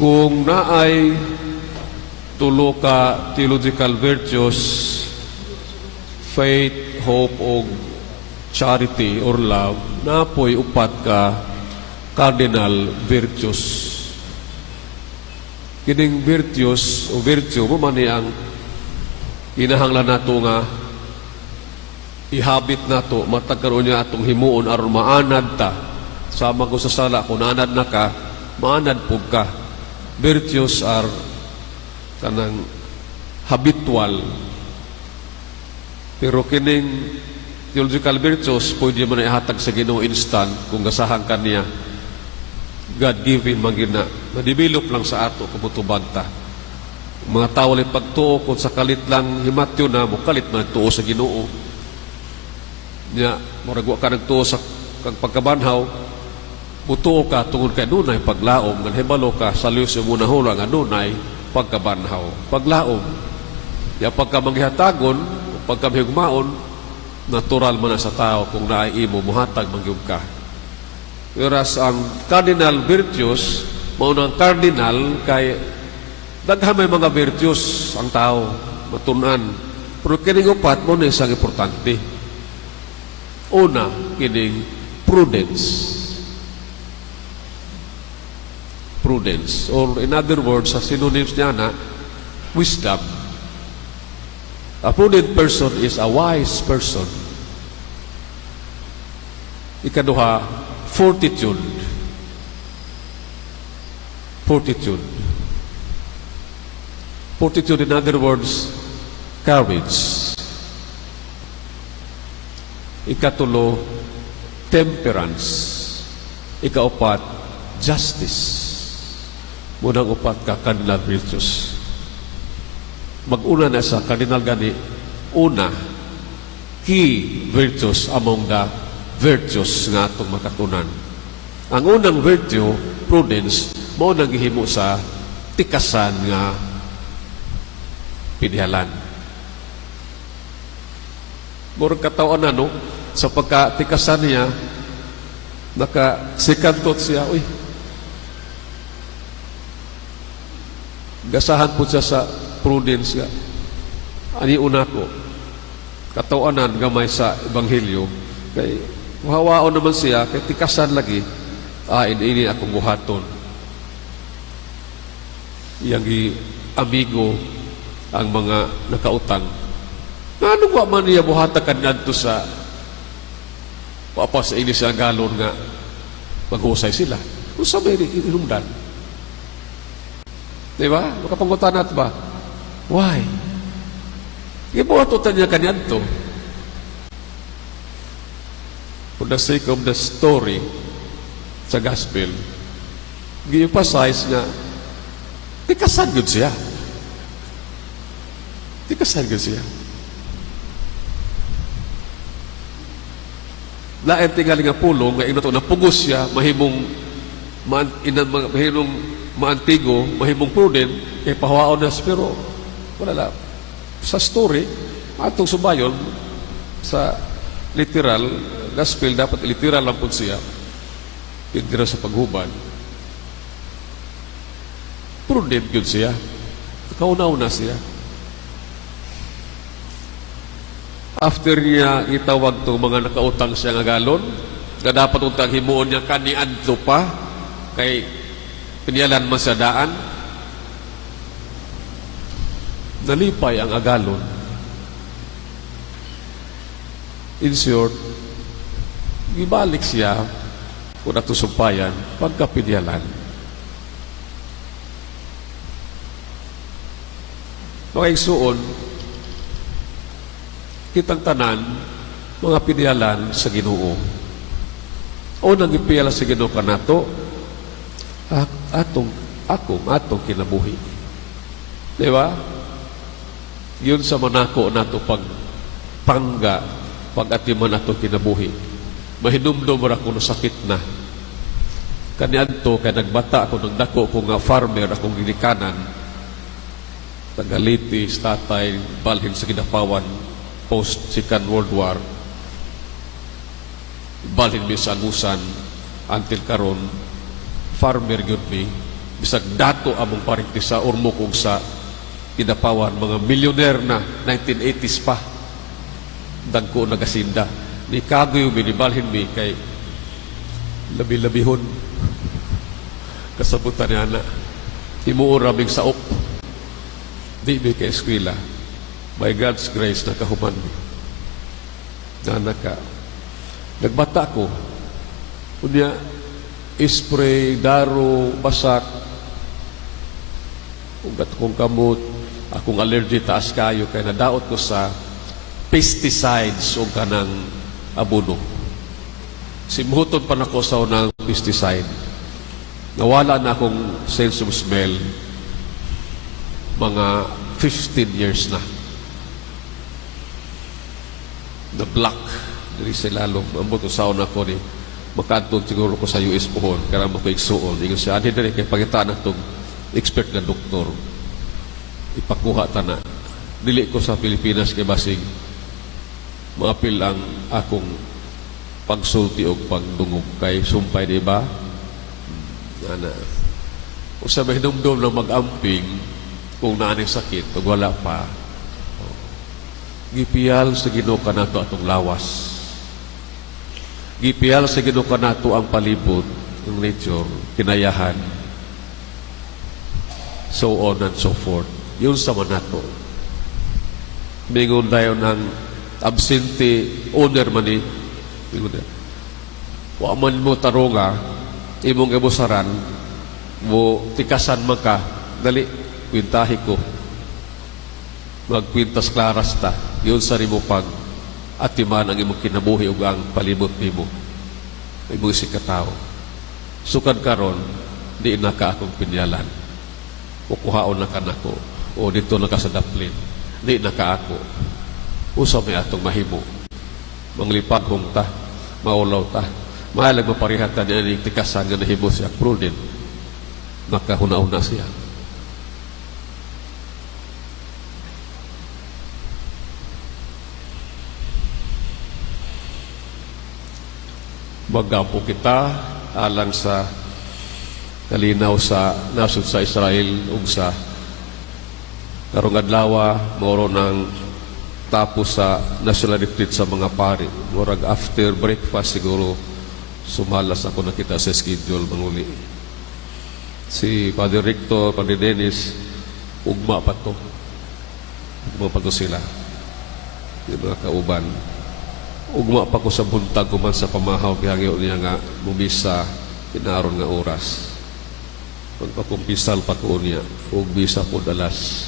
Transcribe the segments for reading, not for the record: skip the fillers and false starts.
Kung naay tulo ka theological virtues, faith, hope, o charity or love, napoy upat ka cardinal virtues. Kining virtues o virtue mo man ang kinahanglan nato nga ihabit nato matagkaroon niya atong himuon aron maanad ta sama ko sa sala kung naanad na ka maanad pug ka. Virtues are kanang habitual, pero kining theological virtues pwede man ihatag sa Ginoo instant kung gasahan ka niya God-given magina na-develop lang sa ato kumutuban ta. Mga tao ulit pagtuo kung sa kalit lang himatyo na mo kalit man tuo sa Ginoo niya murag wa ka nagtuo sa kang pagkabanhaw mutuo ka tungod kay nunay paglaom nga hibalo ka sa Diyos yung munahula nga nunay pagkabanhaw paglaom ya pagkamangihatagon pagkamihugmaon natural man na sa tao kung naay imo muhatag mangyud ka. Whereas ang cardinal virtues maunang cardinal kay daghan may mga virtues ang tao matunan pero kining upat mo na isang importante. Una kining prudence or in other words sa synonyms niya na wisdom. A prudent person is a wise person. Ikaduha, fortitude. Fortitude, in other words, courage. Ikatulo, temperance. Ikaapat, justice. Munang upat ka cardinal virtues. Mag-una na sa cardinal gani, una, key virtues among the virtues nga atong makatunan. Ang unang virtue, prudence, mao nang gihimo sa tikasan nga pinihalan. Murag katawan na, no? Sa pagkatikasan niya, nakasikantot siya, uy, gasahan po siya sa prudence nga. Ani una ko, katawanan gamay sa Ebanghelyo, kay hawaon naman siya, kay tikasan lagi, ini akong buhaton. Yang amigo ang mga nakautang. Ano ba man niya buhatakan nanto sa papas sa ini siya galon nga maghusay sila. Kung sa may inumdan. Diba? Makapangutan natin ba? Why? Ibuhatutan niya kanyan to. For the sake of the story sa gospel, gi-emphasize nga tikasan yun siya. Tikasan yun siya. Lain tingali nga pulong, nga inato na pugos siya, mahimong maantigo, mahimong prudent, kay pahawaon na, pero wala lang. Sa story, atong subayon, sa literal, gospel, dapat literal lang po siya, pindira sa paghubad. Prudent yun siya. Kauna-una siya. After niya itawag to mga nakautang siya nga galon, na dapat utang himuon niya kaniadto pa, kay pinialan man sa daan, nalipay ang agalon. In short, ibalik siya kung natusumpayan pagkapinyalan. Makaigsuon, kitang tanan, mga pinyalan sa Ginoo. O nang ipiyala sa Ginoo kanato, atong kinabuhi. Di ba? Yun sa manako nato pagpangga, pag-atiman nato kinabuhi. Mahinumdum ra ko sakit na. Kaniadto kay nagbata ako ng dako ko nga farmer akong ginikanan. Tagalitis, tatay, balhin sa Kidapawan, post Second World War. Balhin mi sa Agusan until karon farmer gyud mi, bisag dato among parikti sa Ormoc ug sa Kidapawan, mga milyoner na 1980s pa dagko nagasinda ni kagoy binibalhin mi kay labi-labihon kasabutan niya na himuon raming saop di mi kay eskwela. By God's grace nakahuman mi na nagbata ko unya spray, daro, basak ugat kong kamot, akong allergy taas kayo kay nadaot ko sa pesticides o kanang abono. Simuton pa nako sa unang pesticide. Nawala na akong sense of smell mga 15 years na. The black diri sa lalong ambot sa una ko ni makadtog siguro ko sa US pohon kaya mo ko igsuon ingon siya ani diri kay pangitaan natong expert nga doktor ipakuha ta na dili ko sa Pilipinas kay basig maapil ang akong pagsulti o pagdungog kay sumpay di ba ana usa may hinumdum na mag-amping kung naanay sakit ug wala pa gipiyal sa Ginoo kanato atong lawas gipiyal sa Ginoo kanato ang palibot ang nature kinayahan so on and so forth yun sa manato mingon dayon ng absente owner man ni wa man mo tarunga imong ibusaran mo tikasan man ka dali kwintahi ko magkwintas klaras ta yun sa rimo pag atiman ang imong kinabuhi ug ang palibot nimo imong sikataw sukad karon di na ka akong pinyalan kukuhaon na kanako o dito na ka sa daplin di na ka ako usa may atong mahimo manglipad hong ta maulaw ta mahalag maparihan ta ni tikasan nga nahimo siya prudent makahuna-una siya magapo kita alang sa kalinaw sa nasod sa Israel ug sa karong adlaw moro ng tapos sa national retreat sa mga pari murag after breakfast siguro sumalas ako nakita sa schedule manguli si Father Rector, Padre Dennis ugma pa to sila yung mga kauban ugma pa ko sa buntag kuman sa pamahaw kaya niya nga mumisa inaron nga oras pagpakumpisal pa ko niya ug bisa po dalas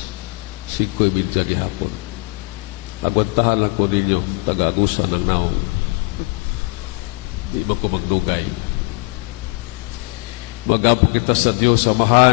5:30 gihapon agwantahan lang ko ninyo taga-agusan ng naong di ba ko magdugay magapo kita sa Diyos samahan